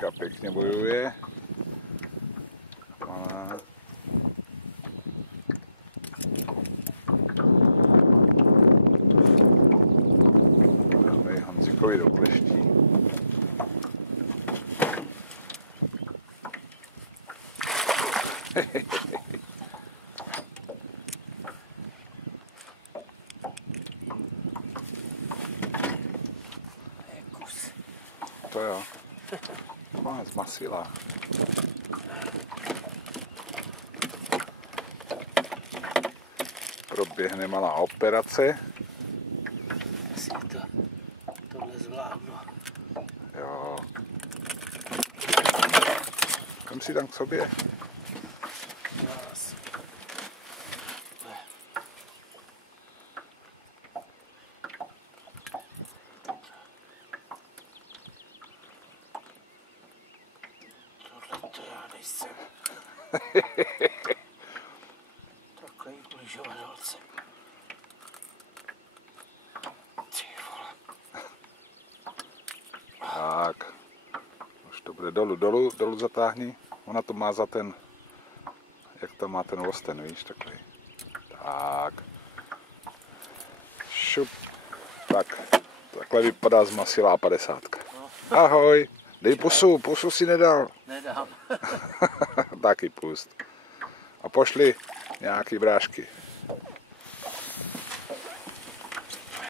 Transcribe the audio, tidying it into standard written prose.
Rybička pěkně bojuje. Malá. Dáme ji Honzíkovi do kleští. To jo. No, zmasila. Proběhne malá operace. Jestli tohle zvládnu. Jo. Kam si tam k sobě? Yes. Tohle to já nejsem. Takový ubližovatelce. Ty vole. Tak. Už to bude dolů zatáhni. Ona to má za ten, jak tam má ten losten, víš, takový. Tak. Šup. Tak. Takhle vypadá zmasilá 50. Ahoj. Dej pusu si nedal. Nedám. Taky pust. A pošli nějaký brášky.